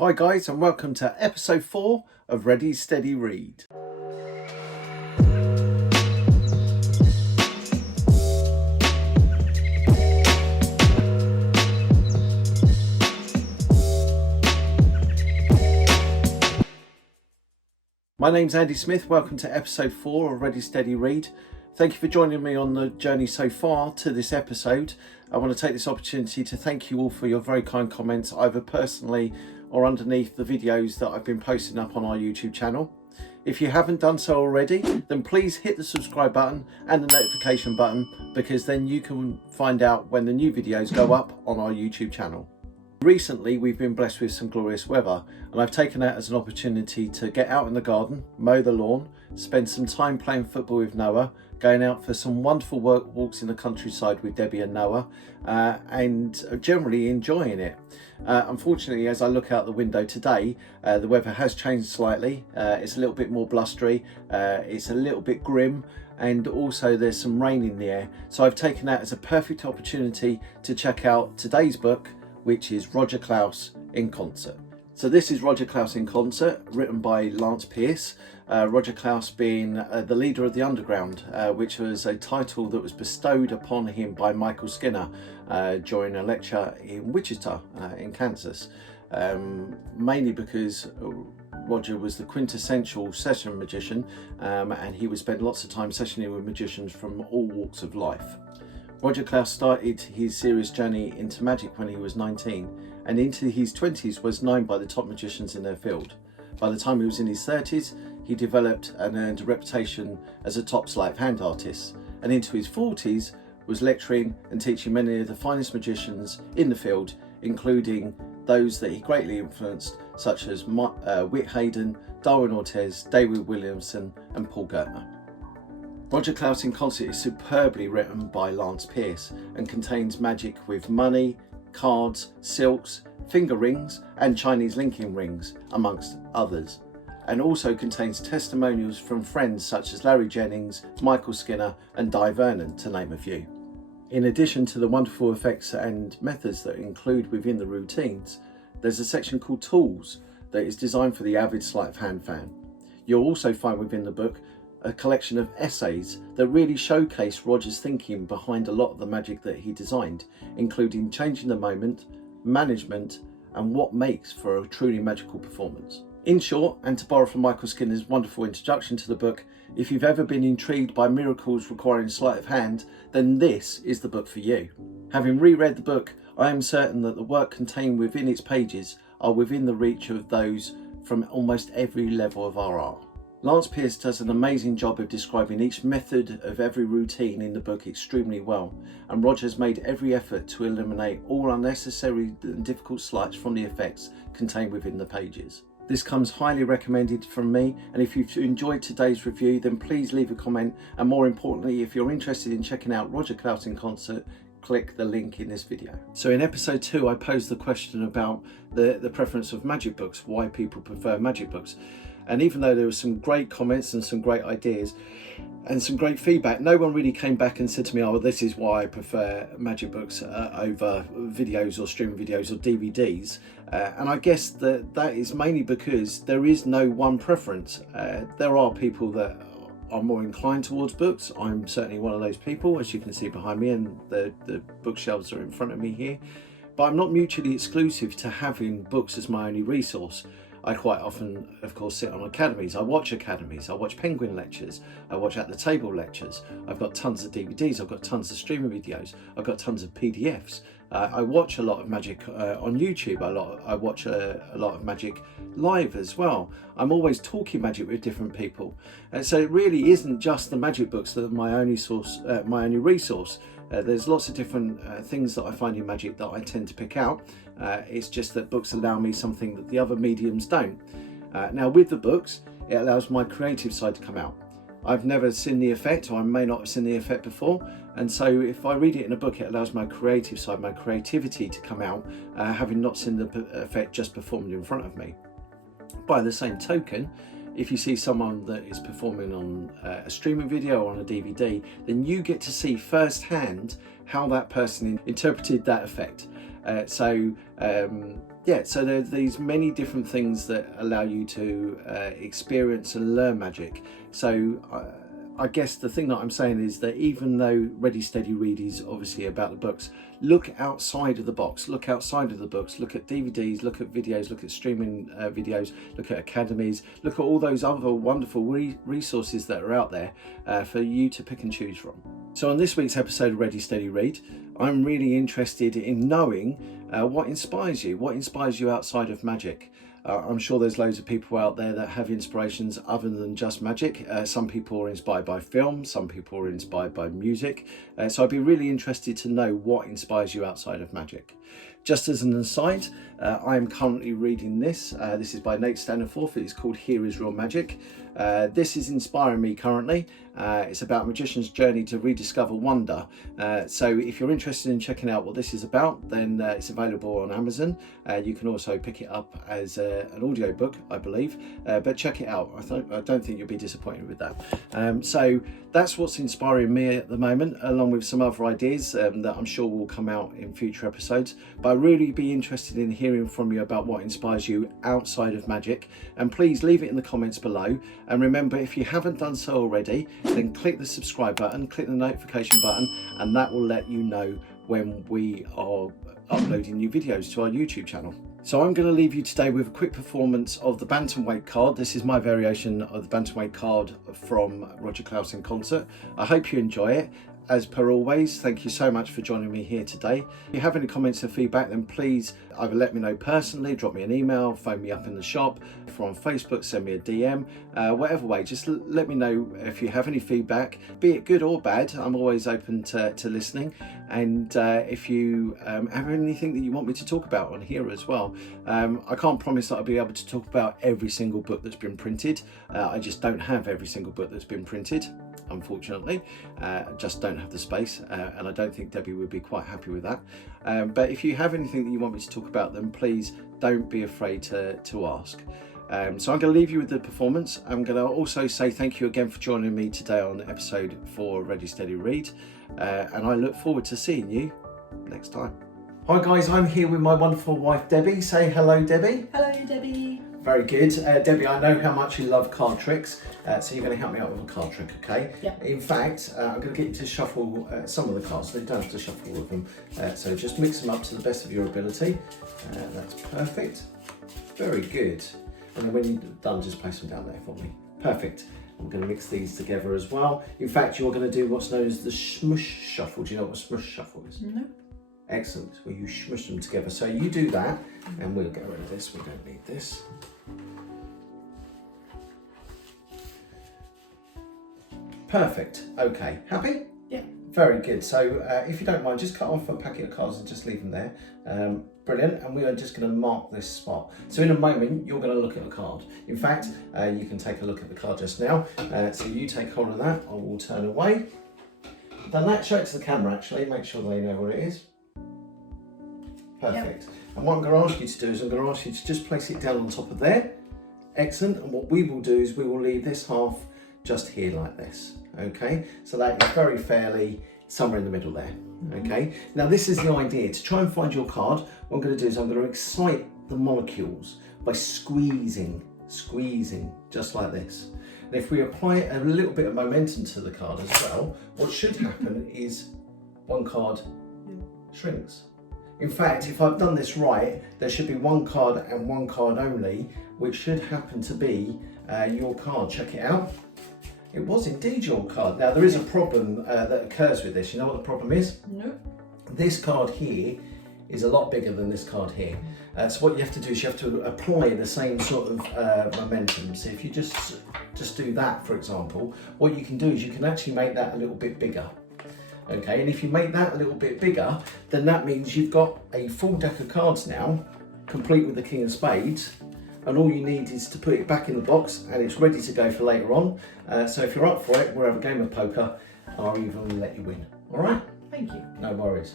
Hi guys, and welcome to episode 4 of Ready Steady Read. My name's Andy Smith. Welcome to episode 4 of Ready Steady Read. Thank you for joining me on the journey so far to this episode. I want to take this opportunity to thank you all for your very kind comments, either personally or underneath the videos that I've been posting up on our YouTube channel. If you haven't done so already, then please hit the subscribe button and the notification button, because then you can find out when the new videos go up on our YouTube channel. Recently, we've been blessed with some glorious weather, and I've taken that as an opportunity to get out in the garden, mow the lawn, spend some time playing football with Noah, going out for some wonderful walks in the countryside with Debbie and Noah, and generally enjoying it. Unfortunately, as I look out the window today, the weather has changed slightly. It's a little bit more blustery, it's a little bit grim, and also there's some rain in the air. So I've taken that as a perfect opportunity to check out today's book, which is Roger Klause In Concert. So this is Roger Klause In Concert, written by Lance Pierce. Roger Klause being the leader of the underground, which was a title that was bestowed upon him by Michael Skinner during a lecture in Wichita in Kansas, mainly because Roger was the quintessential session magician, and he would spend lots of time sessioning with magicians from all walks of life. Roger Klause started his serious journey into magic when he was 19, and into his 20s was known by the top magicians in their field. By the time he was in his 30s, he developed and earned a reputation as a top sleight of hand artist, and into his 40s was lecturing and teaching many of the finest magicians in the field, including those that he greatly influenced, such as Whit Hayden, Darwin Ortiz, David Williamson and Paul Gertner. Roger Klause In Concert is superbly written by Lance Pierce and contains magic with money, cards, silks, finger rings and Chinese linking rings, amongst others, and also contains testimonials from friends such as Larry Jennings, Michael Skinner and Dai Vernon, to name a few. In addition to the wonderful effects and methods that include within the routines, there's a section called Tools that is designed for the avid sleight of hand fan. You'll also find within the book a collection of essays that really showcase Roger's thinking behind a lot of the magic that he designed, including changing the moment, management, and what makes for a truly magical performance. In short, and to borrow from Michael Skinner's wonderful introduction to the book, if you've ever been intrigued by miracles requiring sleight of hand, then this is the book for you. Having reread the book, I am certain that the work contained within its pages are within the reach of those from almost every level of our art. Lance Pierce does an amazing job of describing each method of every routine in the book extremely well, and Roger's made every effort to eliminate all unnecessary and difficult sleights from the effects contained within the pages. This comes highly recommended from me, and if you've enjoyed today's review, then please leave a comment, and more importantly, if you're interested in checking out Roger Klause In Concert, click the link in this video. So in episode 2, I posed the question about the preference of magic books, why people prefer magic books. And even though there were some great comments and some great ideas and some great feedback, no one really came back and said to me, oh, this is why I prefer magic books over videos or streaming videos or DVDs. And I guess that is mainly because there is no one preference. There are people that are more inclined towards books. I'm certainly one of those people, as you can see behind me, and the bookshelves are in front of me here. But I'm not mutually exclusive to having books as my only resource. I quite often, of course, sit on academies. I watch academies, I watch Penguin lectures, I watch At the Table lectures. I've got tons of DVDs, I've got tons of streaming videos, I've got tons of PDFs. I watch a lot of magic on YouTube. I watch a lot of magic live as well. I'm always talking magic with different people. So it really isn't just the magic books that are my only source, my only resource. There's lots of different things that I find in magic that I tend to pick out. It's just that books allow me something that the other mediums don't. Now with the books, it allows my creative side to come out. I've never seen the effect, or I may not have seen the effect before, and so if I read it in a book, it allows my creative side, my creativity to come out, having not seen the effect just performed in front of me. By the same token, if you see someone that is performing on a streaming video or on a DVD, then you get to see firsthand how that person interpreted that effect. So Yeah, so there are these many different things that allow you to experience and learn magic. So I guess the thing that I'm saying is that even though Ready Steady Read is obviously about the books, look outside of the box, look outside of the books, look at DVDs, look at videos, look at streaming videos, look at academies, look at all those other wonderful resources that are out there for you to pick and choose from. So on this week's episode of Ready Steady Read, I'm really interested in knowing what inspires you outside of magic. I'm sure there's loads of people out there that have inspirations other than just magic. Some people are inspired by film, some people are inspired by music. So I'd be really interested to know what inspires you outside of magic. Just as an aside, I am currently reading this. This is by Nate Staniforth. It's called Here Is Real Magic. This is inspiring me currently. It's about a magician's journey to rediscover wonder. So if you're interested in checking out what this is about, then it's available on Amazon. You can also pick it up as an audiobook, I believe, but check it out. I don't think you'll be disappointed with that. So that's what's inspiring me at the moment, along with some other ideas that I'm sure will come out in future episodes. But I'd really be interested in hearing from you about what inspires you outside of magic. And please leave it in the comments below. And remember, if you haven't done so already, then click the subscribe button, click the notification button, and that will let you know when we are uploading new videos to our YouTube channel. So I'm going to leave you today with a quick performance of the bantamweight card. This is my variation of the bantamweight card from Roger Klause In Concert. I hope you enjoy it. As per always, thank you so much for joining me here today. If you have any comments or feedback, then please either let me know personally, drop me an email, phone me up in the shop. If you're on Facebook, send me a DM, whatever way, just let me know if you have any feedback, be it good or bad. I'm always open to listening. And if you have anything that you want me to talk about on here as well, I can't promise that I'll be able to talk about every single book that's been printed. I just don't have every single book that's been printed, unfortunately. I just don't have the space, and I don't think Debbie would be quite happy with that. But if you have anything that you want me to talk about, then please don't be afraid to ask. So I'm going to leave you with the performance. I'm going to also say thank you again for joining me today on episode 4 Ready Steady Read, and I look forward to seeing you next time. Hi guys, I'm here with my wonderful wife Debbie. Say hello, Debbie. Hello, Debbie. Very good. Debbie, I know how much you love card tricks, so you're going to help me out with a card trick, okay? Yep. In fact, I'm going to get you to shuffle some of the cards. You don't have to shuffle all of them. So just mix them up to the best of your ability. That's perfect. Very good. And then when you're done, just place them down there for me. Perfect. I'm going to mix these together as well. In fact, you're going to do what's known as the smush shuffle. Do you know what a smush shuffle is? No. Excellent, where you smush them together. So you do that, and we'll get rid of this. We don't need this. Perfect. Okay, happy? Yeah. Very good. So if you don't mind, just cut off a packet of cards and just leave them there. Brilliant. And we are just going to mark this spot. So in a moment, you're going to look at a card. In fact, you can take a look at the card just now. So you take hold of that. I will turn away. Done that. Show it to the camera, actually. Make sure they know what it is. Perfect. Yep. And what I'm going to ask you to do is I'm going to ask you to just place it down on top of there. Excellent. And what we will do is we will leave this half just here like this. Okay. So that is very fairly somewhere in the middle there. Okay. Now this is the idea. To try and find your card, what I'm going to do is I'm going to excite the molecules by squeezing, just like this. And if we apply a little bit of momentum to the card as well, what should happen is one card shrinks. In fact, if I've done this right, there should be one card and one card only, which should happen to be your card. Check it out. It was indeed your card. Now, there is a problem that occurs with this. You know what the problem is? No. This card here is a lot bigger than this card here. So what you have to do is you have to apply the same sort of momentum. So if you just do that, for example, what you can do is you can actually make that a little bit bigger. Okay, and if you make that a little bit bigger, then that means you've got a full deck of cards now, complete with the King of Spades, and all you need is to put it back in the box and it's ready to go for later on. So if you're up for it, we'll have a game of poker. I'll even let you win. All right? Thank you. No worries.